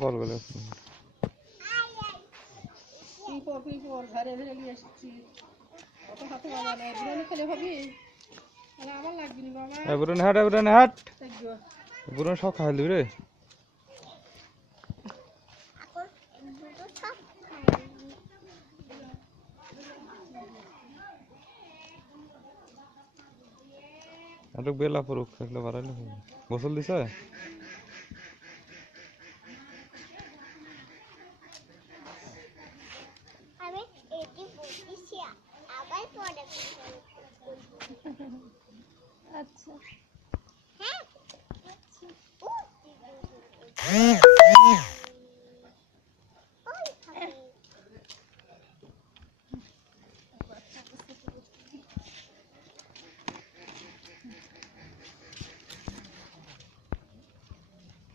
call করে পিপর ঘরে ফিরে নিয়ে এসেছি অত হাতে বাবা নেই বুড়ানি খেলে হবি আমার লাগবি না বাবা বুড়ানি হাট বুড়ানি সব খাই দিবি রে আটক বেলা পড়ুক থাকলে বাড়াইলে হবে গোসল দিছে আমি এটি বলতেছি আবার পরে আচ্ছা হ্যাঁ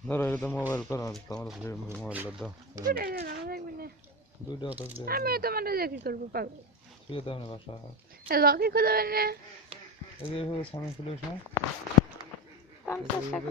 ধরো এটা মোবাইল করো তোমার মোবাইল দাও দুইটা আমি তোমার কি করবো পাগল শুয়ে দাও না বাসা লকি খুলবে না এই যে সামনে খুলে 50 টাকা